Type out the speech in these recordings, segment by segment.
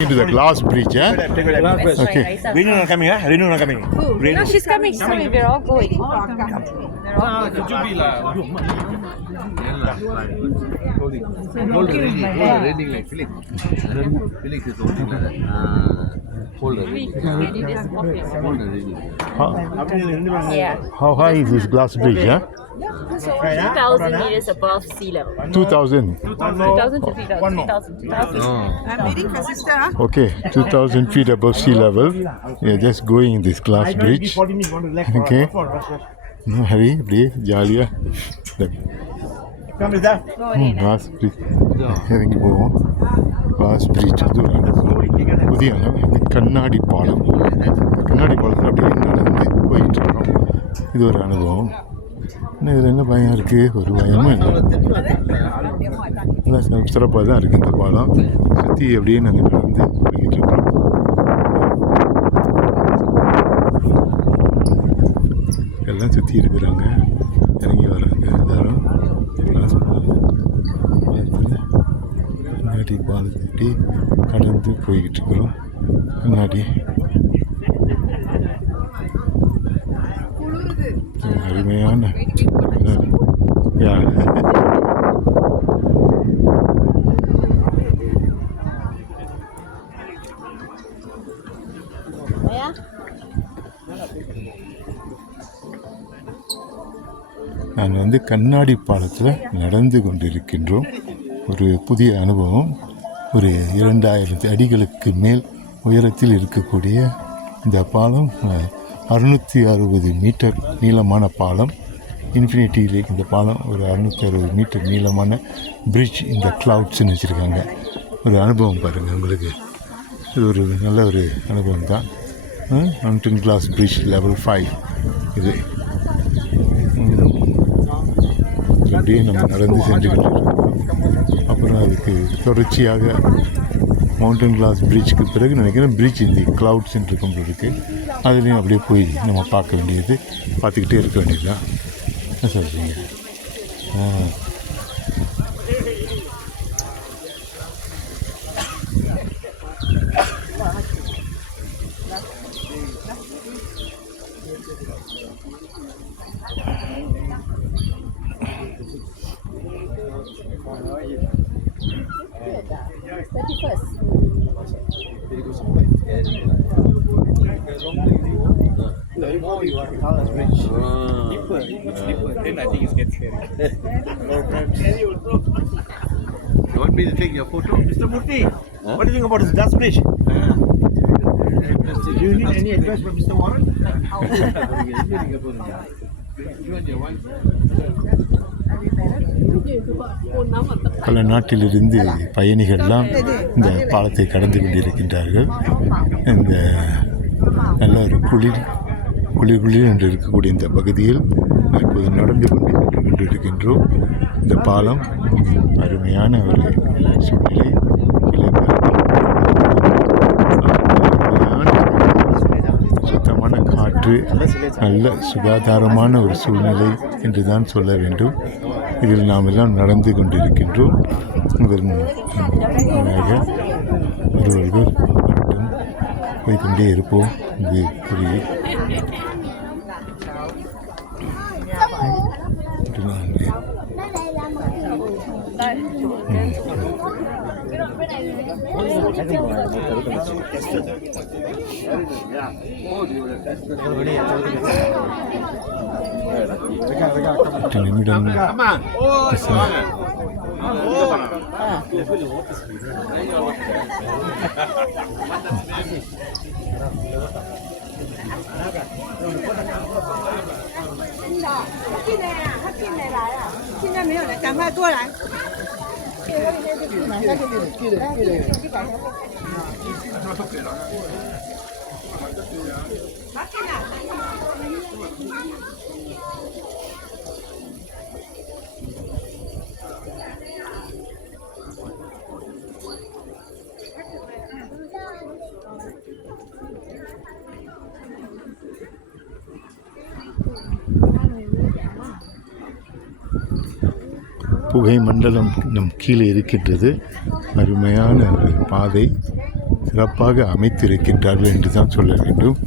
Into the glass bridge, eh? Okay. Renu not coming, huh? Renu not coming. No, she's coming. She's coming. We're all going. Hold the reading like Felix. Felix is holding like that. Hold the reading. Yeah. How high is this glass bridge, eh? So 2,000 meters above sea level. 2,000. 2,000 to 3,000. 3,000. I'm waiting for sister. Huh? Okay, 2,000 feet above sea level. We are just going in this glass bridge. Okay. No hurry, please. Jolly. Come with that. Glass bridge. இறங்கி போவோம். Glass bridge அது ஒரு அனுபவம். புதிய அனுபவம். இது கண்ணாடி பாலம். கண்ணாடி பாலத்தில் அப்படியே நடந்து போயிட்டு இருக்கோம். இது ஒரு அனுபவம். இன்னும் இதில் என்ன பயம் இருக்குது? ஒரு பயமும் இல்லை. எல்லாம் சிறப்பாக தான் இருக்குது இந்த பாலம். சுற்றி அப்படியே நாங்கள் நடந்து போய்கிட்டு இருக்கோம். எல்லாம் சுற்றி இருக்கிறாங்க, இறங்கி வராங்க எல்லாரும். கண்ணாடி பாலத்தை இப்படி கடந்து போய்கிட்டு இருக்கிறோம். கண்ணாடி அருமையான நான் கண்ணாடி பாலத்தில் நடந்து கொண்டிருக்கின்றோம். ஒரு புதிய அனுபவம். ஒரு 2000 அடிகளுக்கு மேல் உயரத்தில் இருக்கக்கூடிய இந்த பாலம் 660 மீட்டர் நீளமான பாலம். இன்ஃபினிட்டி லேக் இந்த பாலம் ஒரு 660 மீட்டர் நீளமான பிரிட்ஜ். இந்த கிளவுட்ஸ்ன்னு வச்சுருக்காங்க. ஒரு அனுபவம் பாருங்கள் உங்களுக்கு. இது ஒரு நல்ல ஒரு அனுபவம் தான். மவுண்டன் கிளாஸ் பிரிட்ஜ் லெவல் 5 இது. அப்படியே நம்ம நடந்து சென்று கொண்டிருக்கோம். அப்புறம் அதுக்கு தொடர்ச்சியாக மவுண்டன் கிளாஸ் பிரிட்ஜுக்கு பிறகு நினைக்கிறேன் பிரிட்ஜ் இந்த கிளவுட்ஸ்ன்னு இருக்கும் இருக்குது. அதுலேயும் அப்படியே போய் நம்ம பார்க்க வேண்டியது, பார்த்துக்கிட்டே இருக்க வேண்டியது தான். என்ன சொல்கிறீங்க? The more you are tallest bridge, deeper, then I think it gets scary. You want me to take your photo? Mr. Murthy, what do you think about this glass bridge? Do you need any advice from Mr. Warren? பல நாட்டிலிருந்து பயணிகள்லாம் இந்த பாலத்தை கடந்து கொண்டிருக்கின்றார்கள். இந்த நல்ல ஒரு குளிர் என்று இருக்கக்கூடிய இந்த பகுதியில் இப்போது நடந்து கொண்டிருக்கின்றோம். இந்த பாலம் அருமையான ஒரு சூழ்நிலை. சுத்தமான காற்று, நல்ல சுகாதாரமான ஒரு சூழ்நிலை என்று தான் சொல்ல வேண்டும். இதில் நாம் எல்லாம் நடந்து கொண்டிருக்கின்றோம். ஒருவர்கள் மட்டும் போய்கொண்டே இருப்போம். இது புரியுது. நிமிடம் புகை மண்டலம் நம் கீழே இருக்கின்றது. அருமையான ஒரு பாதை, சிறப்பாக அமைத்திருக்கின்றார்கள் என்று தான் சொல்ல வேண்டும்.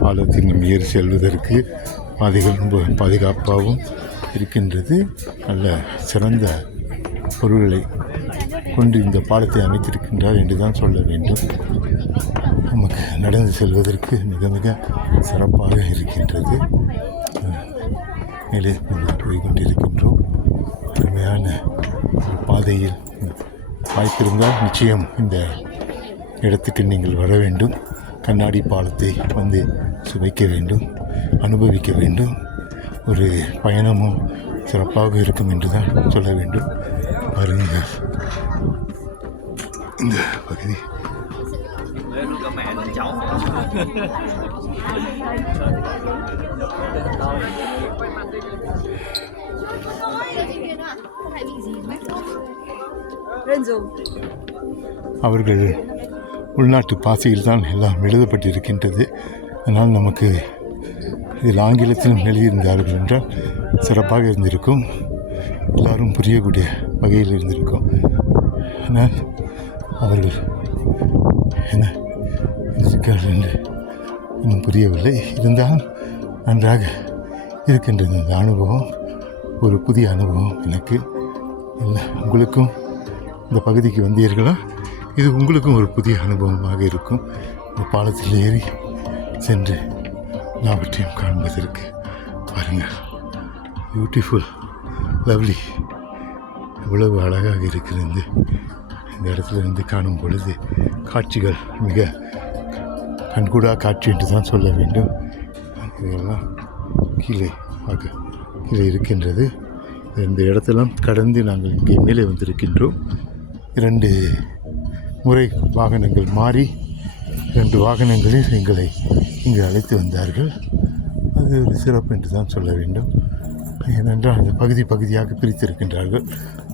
பாலத்தின் ஏறி செல்வதற்கு பாதைகள் ரொம்ப பாதுகாப்பாகவும் இருக்கின்றது. நல்ல சிறந்த பொருள்களை கொண்டு இந்த பாலத்தை அமைத்திருக்கின்றார் என்று தான் சொல்ல வேண்டும். நமக்கு நடந்து செல்வதற்கு மிக மிக சிறப்பாக இருக்கின்றது. மேலே போய் கொண்டிருக்கின்றோம். அருமையான ஒரு பாதையில் வாய்ப்பிருந்தால் நிச்சயம் இந்த இடத்துக்கு நீங்கள் வர வேண்டும். கண்ணாடி பாலத்தை வந்து சுவைக்க வேண்டும், அனுபவிக்க வேண்டும். ஒரு பயணமும் சிறப்பாக இருக்கும் என்று தான் சொல்ல வேண்டும். பாருங்கள் இந்த பகுதி. அவர்கள் உள்நாட்டு பாசையில் தான் எல்லாம் எழுதப்பட்டிருக்கின்றது. அதனால் நமக்கு இதில் ஆங்கிலத்திலும் எழுதியிருந்தார்கள் என்றால் சிறப்பாக இருந்திருக்கும். எல்லாரும் புரியக்கூடிய வகையில் இருந்திருக்கும். ஆனால் அவர்கள் என்ன இருக்கிறார்கள் என்று இன்னும் புரியவில்லை. இருந்தாலும் நன்றாக இருக்கின்றது இந்த அனுபவம். ஒரு புதிய அனுபவம் எனக்கு. இல்லை, உங்களுக்கும் இந்த பகுதிக்கு வந்தீர்களா? இது உங்களுக்கும் ஒரு புதிய அனுபவமாக இருக்கும். இந்த பாலத்தில் ஏறி சென்று எல்லாவற்றையும் காண்பதற்கு. பாருங்கள், பியூட்டிஃபுல், லவ்லி, எவ்வளவு அழகாக இருக்கிறது. இந்த இடத்துல இருந்து காணும் பொழுது காட்சிகள் மிக கண்கூடா காட்சி என்று தான் சொல்ல வேண்டும். இதெல்லாம் கீழே கீழே இருக்கின்றது. இந்த இடத்தெல்லாம் கடந்து நாங்கள் இங்கே மேலே வந்திருக்கின்றோம். 2 முறை வாகனங்கள் மாறி 2 வாகனங்களில் எங்களை இங்கு அழைத்து வந்தார்கள். அது ஒரு சிறப்பு என்று தான் சொல்ல வேண்டும். ஏனென்றால் அந்த பகுதியாக பிரித்திருக்கின்றார்கள்.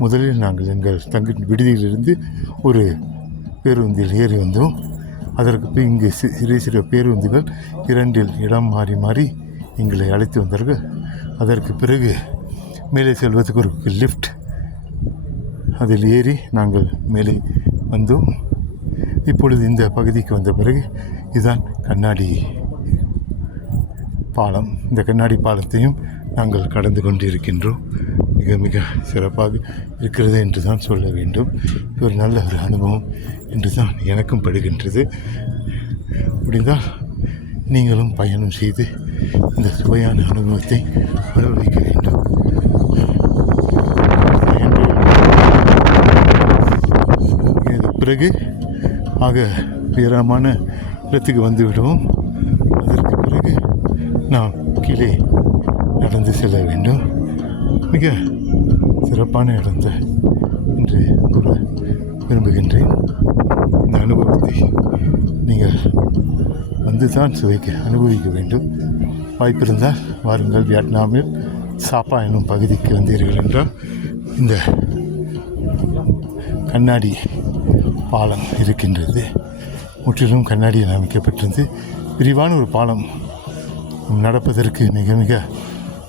முதலில் நாங்கள் எங்கள் விடுதியிலிருந்து ஒரு பேருந்தில் ஏறி வந்தோம். அதற்கு போய் இங்கு சிறிய பேருந்துகள் 2இல் இடம் மாறி மாறி எங்களை அழைத்து வந்தார்கள். அதற்கு பிறகு மேலே செல்வதற்கு ஒரு லிஃப்ட், அதில் ஏறி நாங்கள் மேலே வந்தோம். இப்பொழுது இந்த பகுதிக்கு வந்த பிறகு இதுதான் கண்ணாடி பாலம். இந்த கண்ணாடி பாலத்தையும் நாங்கள் கடந்து கொண்டிருக்கின்றோம். மிக மிக சிறப்பாக இருக்கிறது என்று தான் சொல்ல வேண்டும். ஒரு நல்ல ஒரு அனுபவம் என்று தான் எனக்கும் படுகின்றது. முடிந்தால் நீங்களும் பயணம் செய்து இந்த சுவையான அனுபவத்தை அனுபவிக்க வேண்டும். பிறகு உயரமான இடத்துக்கு வந்து விடுவோம். அதற்கு பிறகு நாம் கீழே நடந்து செல்ல வேண்டும். மிக சிறப்பான இடம் என்று கூற விரும்புகின்றேன். இந்த அனுபவத்தை நீங்கள் வந்து தான் அனுபவிக்க வேண்டும். வாய்ப்பிருந்தால் வாருங்கள். வியட்நாமில் சாப்பா எனும் பகுதிக்கு வந்தீர்கள் என்றால் இந்த கண்ணாடி பாலம் இருக்கின்றது. முற்றிலும் கண்ணாடியில் அமைக்கப்பட்டிருந்து விரிவான ஒரு பாலம். நடப்பதற்கு மிக மிக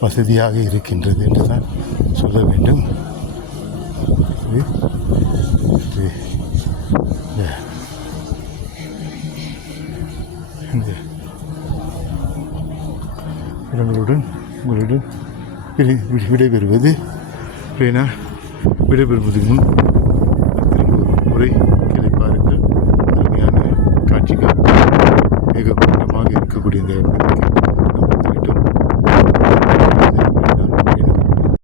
வசதியாக இருக்கின்றது என்று தான் சொல்ல வேண்டும். இந்த இடங்களுடன் உங்களுடன் விடைபெறுவது. விடைபெறுவதற்கு முன் முறை கீழே பாருங்கள். அருமையான காட்சிகள். மிக கூட்டமாக இருக்கக்கூடிய இந்த இடத்துக்கு நாம் வந்துவிட்டோம்.